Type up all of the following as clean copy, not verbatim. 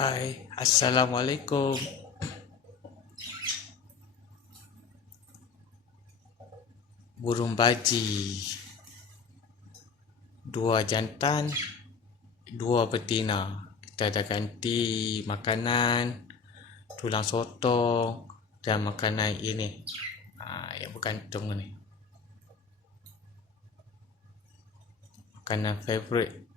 Hai, Assalamualaikum. Burung baji, dua jantan, dua betina. Kita dah ganti makanan, tulang sotong dan makanan ini. Yang bergantung ni. Makanan favourite.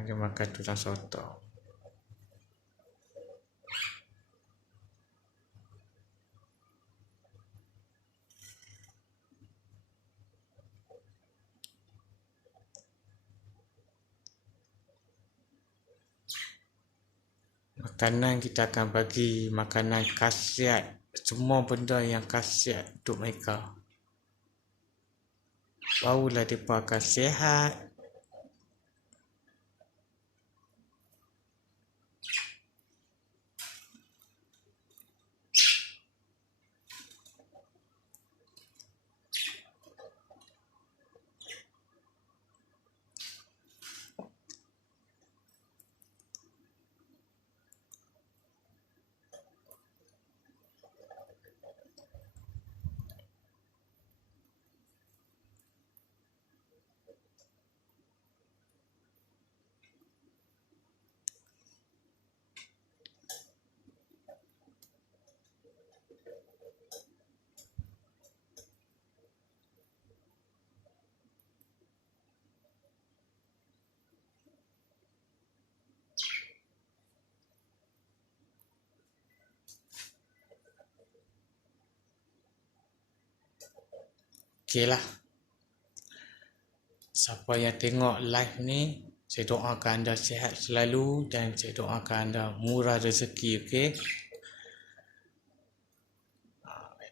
Dia makan tulang sotong. Makanan kita akan bagi makanan khasiat, semua benda yang khasiat untuk mereka. Barulah mereka akan sihat. Okeylah. Siapa yang tengok live ni, saya doakan anda sihat selalu dan saya doakan anda murah rezeki, okey?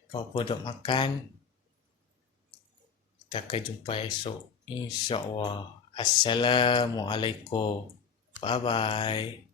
Apa-apa duk makan. Kita akan jumpa esok, insya-Allah. Assalamualaikum. Bye-bye.